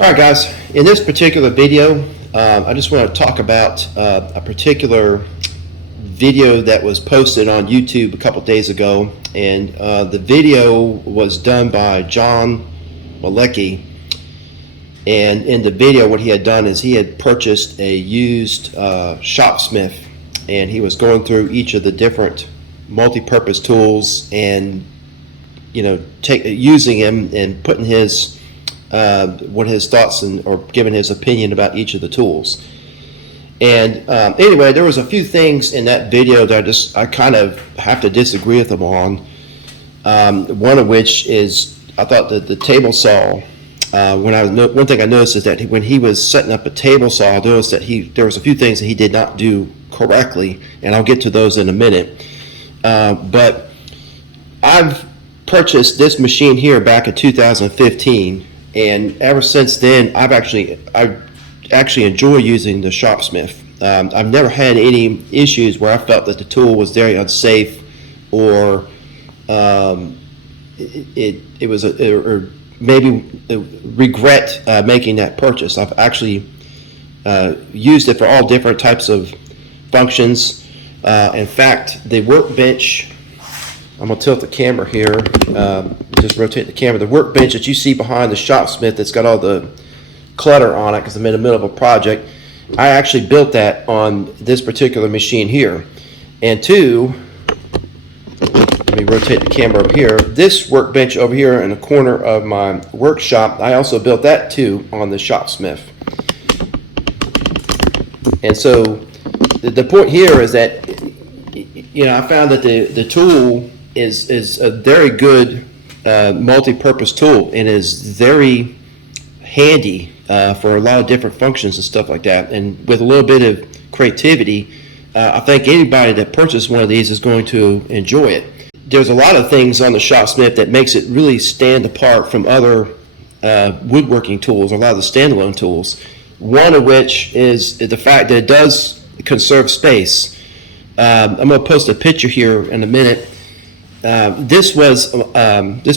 All right, guys, in this particular video, I just want to talk about a particular video that was posted on YouTube a couple days ago, and the video was done by John Makecki. And in the video, what he had done is he had purchased a used Shopsmith, and he was going through each of the different multi-purpose tools and using them and putting his what his thoughts or giving his opinion about each of the tools. And anyway, there was a few things in that video that I kind of have to disagree with him on. One of which is I thought that the table saw. One thing I noticed is that when he was setting up a table saw, I noticed that there was a few things that he did not do correctly, and I'll get to those in a minute. But I've purchased this machine here back in 2015. And ever since then, I actually enjoy using the Shopsmith. I've never had any issues where I felt that the tool was very unsafe, or or maybe regret making that purchase. I've actually used it for all different types of functions. In fact, the workbench. I'm going to tilt the camera here, just rotate the camera. The workbench that you see behind the Shopsmith that's got all the clutter on it because I'm in the middle of a project, I actually built that on this particular machine here. And two, let me rotate the camera up here. This workbench over here in the corner of my workshop, I also built that too on the Shopsmith. And so the point here is that I found that the tool is a very good multi-purpose tool and is very handy for a lot of different functions and stuff like that. And with a little bit of creativity, I think anybody that purchases one of these is going to enjoy it. There's a lot of things on the Shopsmith that makes it really stand apart from other woodworking tools, or a lot of the standalone tools. One of which is the fact that it does conserve space. I'm going to post a picture here in a minute. This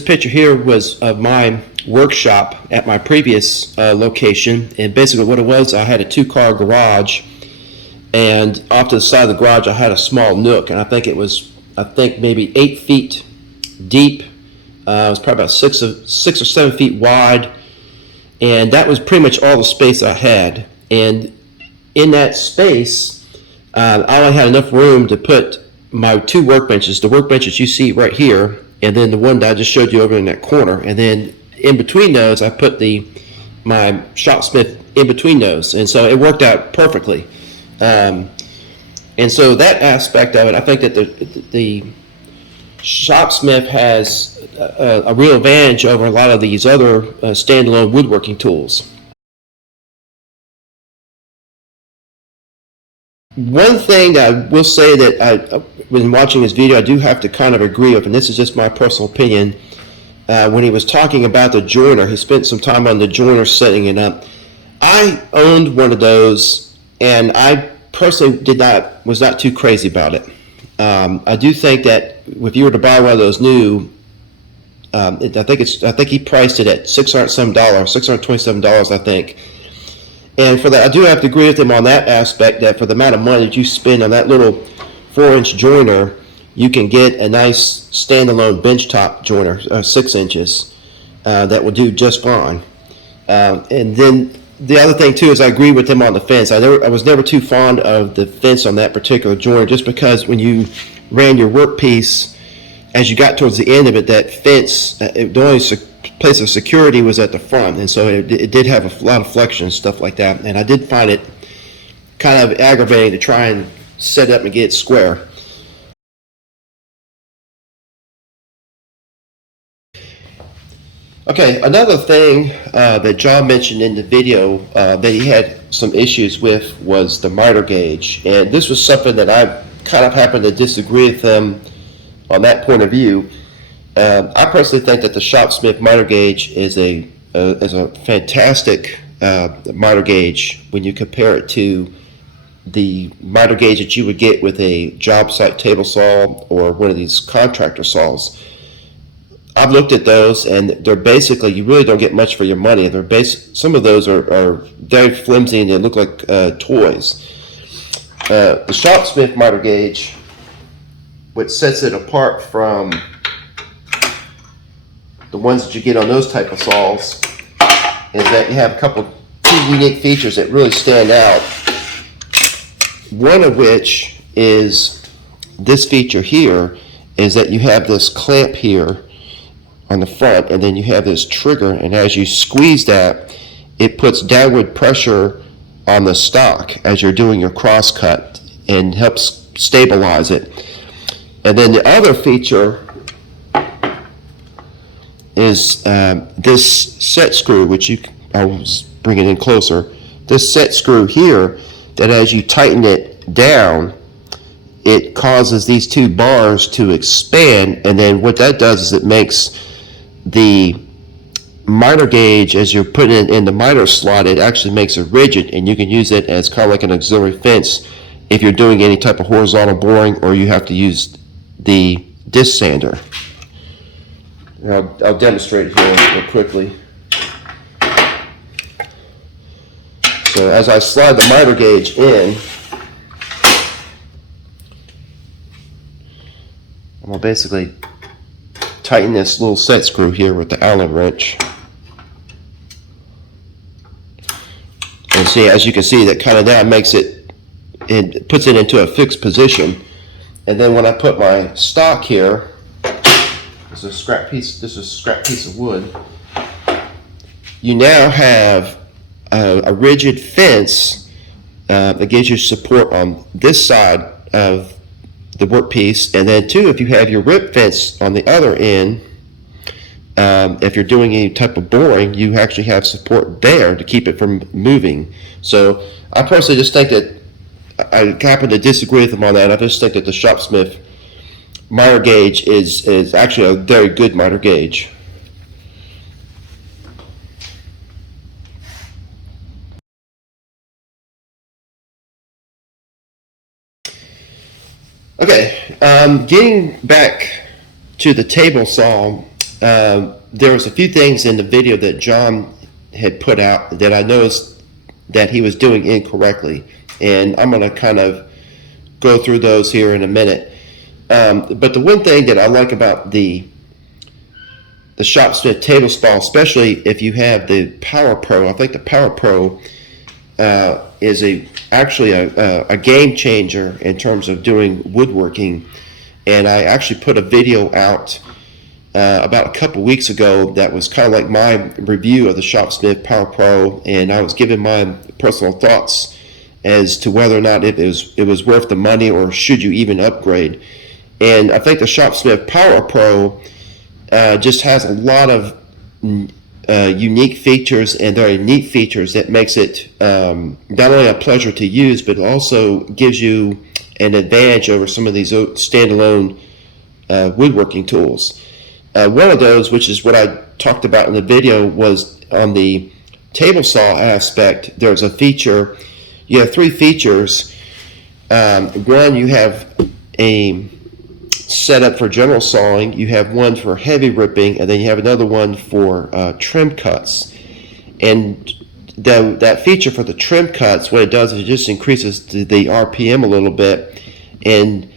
picture here was of my workshop at my previous location, and basically what it was, I had a 2-car garage, and off to the side of the garage I had a small nook, and I think maybe 8 feet deep. It was probably about 6 or 7 feet wide, and that was pretty much all the space I had. And in that space, I only had enough room to put my 2 workbenches, the workbenches you see right here, and then the one that I just showed you over in that corner. And then in between those, I put my Shopsmith in between those, and so it worked out perfectly. And so that aspect of it, I think that the Shopsmith has a real advantage over a lot of these other standalone woodworking tools. One thing that I will say that when watching this video, I do have to kind of agree with, and this is just my personal opinion, when he was talking about the joiner, he spent some time on the joiner setting it up. I owned one of those, and I personally was not too crazy about it. I do think that if you were to buy one of those new, I think he priced it at $627, I think. And for that, I do have to agree with him on that aspect, that for the amount of money that you spend on that little 4-inch joiner, you can get a nice standalone benchtop joiner, 6 inches, that will do just fine. And then the other thing too is I agree with him on the fence. I was never too fond of the fence on that particular joiner, just because when you ran your workpiece, as you got towards the end of it, that fence, the only place of security was at the front, and so it did have a lot of flexion and stuff like that, and I did find it kind of aggravating to try and set it up and get it square. Okay, another thing that John mentioned in the video that he had some issues with was the miter gauge, and this was something that I kind of happened to disagree with him on that point of view. I personally think that the Shopsmith miter gauge is a fantastic miter gauge when you compare it to the miter gauge that you would get with a job site table saw or one of these contractor saws. I've looked at those, and they're basically, you really don't get much for your money. Some of those are very flimsy and they look like toys. The Shopsmith miter gauge, what sets it apart from the ones that you get on those type of saws, is that you have two unique features that really stand out. One of which is this feature here, is that you have this clamp here on the front, and then you have this trigger, and as you squeeze that, it puts downward pressure on the stock as you're doing your cross cut and helps stabilize it. And then the other feature is this set screw, which I'll bring it in closer. This set screw here, that as you tighten it down, it causes these two bars to expand, and then what that does is it makes the miter gauge, as you're putting it in the miter slot, it actually makes it rigid, and you can use it as kind of like an auxiliary fence if you're doing any type of horizontal boring or you have to use the disc sander. I'll demonstrate it here real quickly. So as I slide the miter gauge in, I'm going to basically tighten this little set screw here with the Allen wrench. And see, as you can see, that kind of that makes it, it puts it into a fixed position. And then when I put my stock here, this is a scrap piece of wood. You now have a rigid fence that gives you support on this side of the workpiece, and then too, if you have your rip fence on the other end, if you're doing any type of boring, you actually have support there to keep it from moving. So I personally just think that, I happen to disagree with them on that. I just think that the Shopsmith miter gauge is actually a very good miter gauge. Okay, getting back to the table saw, there was a few things in the video that John had put out that I noticed that he was doing incorrectly, and I'm going to kind of go through those here in a minute. But the one thing that I like about the Shopsmith table saw, especially if you have the Power Pro, I think the Power Pro is actually a game changer in terms of doing woodworking. And I actually put a video out about a couple weeks ago that was kind of like my review of the Shopsmith Power Pro, and I was giving my personal thoughts as to whether or not it was worth the money or should you even upgrade. And I think the Shopsmith Power Pro just has a lot of unique features and very neat features that makes it not only a pleasure to use, but also gives you an advantage over some of these standalone woodworking tools. One of those, which is what I talked about in the video, was on the table saw aspect. There's a feature, you have three features. One, you have a setup for general sawing, you have one for heavy ripping, and then you have another one for trim cuts. And that feature for the trim cuts, what it does is it just increases the RPM a little bit, and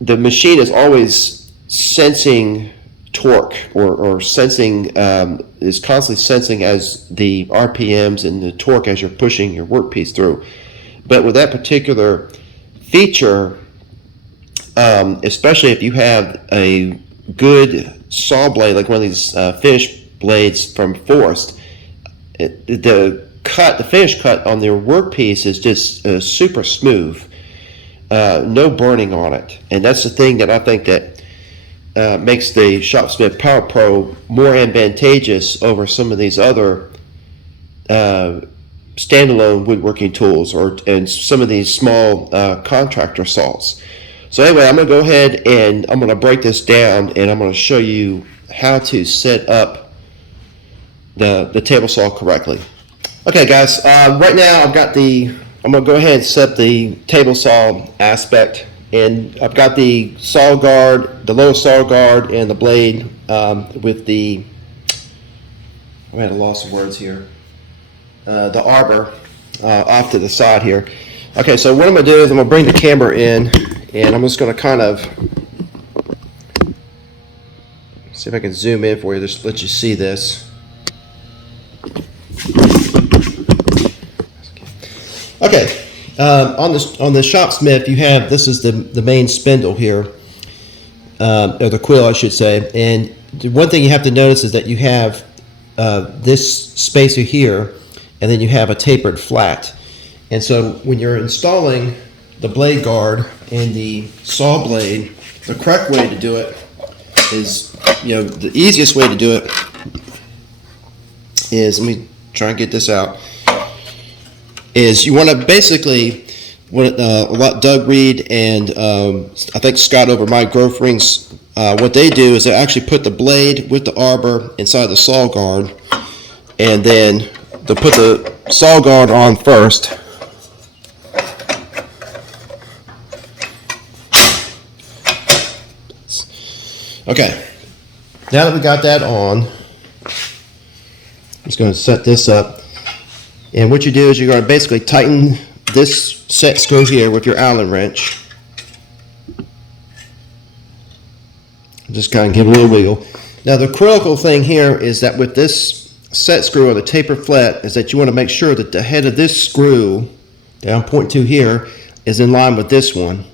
the machine is always sensing torque or sensing, is constantly sensing as the RPMs and the torque as you're pushing your workpiece through. But with that particular feature, especially if you have a good saw blade, like one of these finished blades from Forrest, the finish cut on their workpiece is just super smooth, no burning on it, and that's the thing that I think that makes the Shopsmith Power Pro more advantageous over some of these other standalone woodworking tools and some of these small contractor saws. So anyway, I'm going to go ahead and I'm going to break this down, and I'm going to show you how to set up the table saw correctly. Okay guys, right now I'm going to go ahead and set the table saw aspect And I've got the saw guard, the lower saw guard, and the blade with the, I'm at a loss of words here, the arbor off to the side here. Okay, so what I'm going to do is I'm going to bring the camera in, and I'm just going to kind of see if I can zoom in for you, just let you see this. Okay, on the Shopsmith, you have, this is the main spindle here, or the quill, I should say. And the one thing you have to notice is that you have this spacer here, and then you have a tapered flat. And so when you're installing the blade guard and the saw blade, the correct way to do it is, the easiest way to do it is, let me try and get this out, is you want to basically, what Doug Reed and I think Scott over My Growth Rings, what they do is they actually put the blade with the arbor inside the saw guard, and then they'll put the saw guard on first. Okay, now that we got that on, I'm just going to set this up. And what you do is you're going to basically tighten this set screw here with your Allen wrench. Just kind of give it a little wiggle. Now the critical thing here is that with this set screw or the taper flat is that you want to make sure that the head of this screw, down point 2 here, is in line with this one.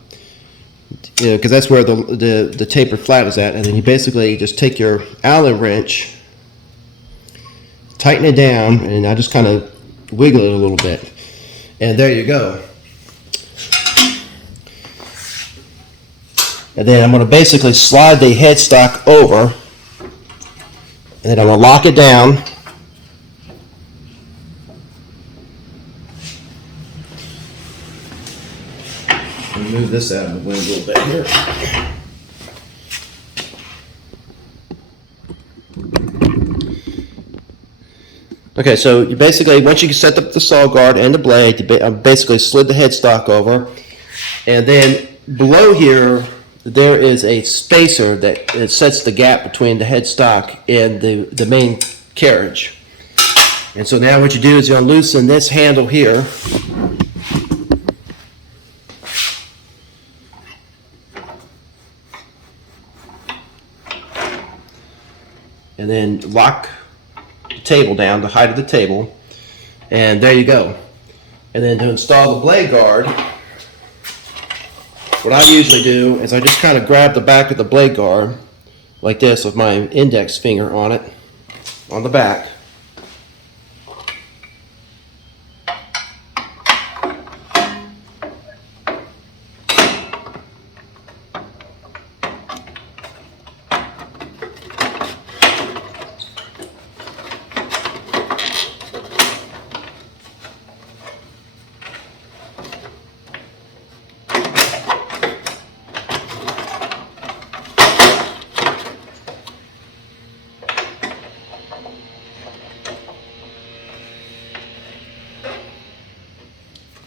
Because that's where the taper flat is at. And then you basically just take your Allen wrench, tighten it down, and I just kind of wiggle it a little bit, and there you go. And then I'm going to basically slide the headstock over, and then I'm going to lock it down. Move this out of the way a little bit here. Okay, so you basically, once you set up the saw guard and the blade, you basically slid the headstock over, and then below here there is a spacer that sets the gap between the headstock and the main carriage. And so now what you do is you'll loosen this handle here, and then lock table down, the height of the table, and there you go. And then to install the blade guard, what I usually do is I just kind of grab the back of the blade guard like this with my index finger on it, on the back.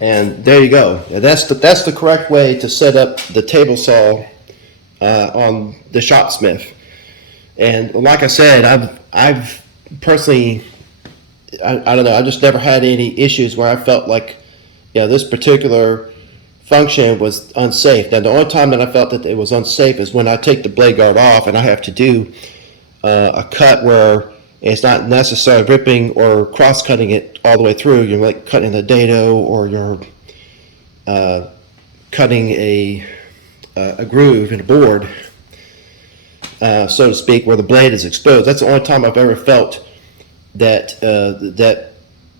And there you go. That's the correct way to set up the table saw on the Shopsmith. And like I said, I've personally, I don't know, I just never had any issues where I felt like, this particular function was unsafe. Now the only time that I felt that it was unsafe is when I take the blade guard off and I have to do a cut where it's not necessarily ripping or cross-cutting it all the way through. You're like cutting the dado, or you're cutting a groove in a board, so to speak, where the blade is exposed. That's the only time I've ever felt that that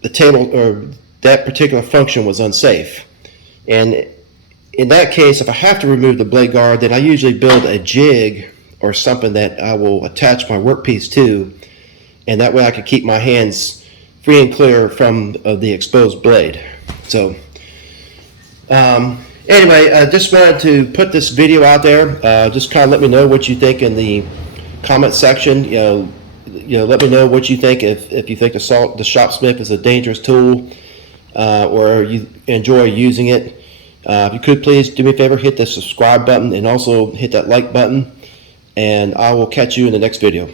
the table or that particular function was unsafe. And in that case, if I have to remove the blade guard, then I usually build a jig or something that I will attach my workpiece to, and that way I can keep my hands free and clear from the exposed blade. So anyway, I just wanted to put this video out there. Just kind of let me know what you think in the comment section. Let me know what you think, if you think the Shopsmith is a dangerous tool, or you enjoy using it. If you could please do me a favor, hit the subscribe button and also hit that like button, and I will catch you in the next video.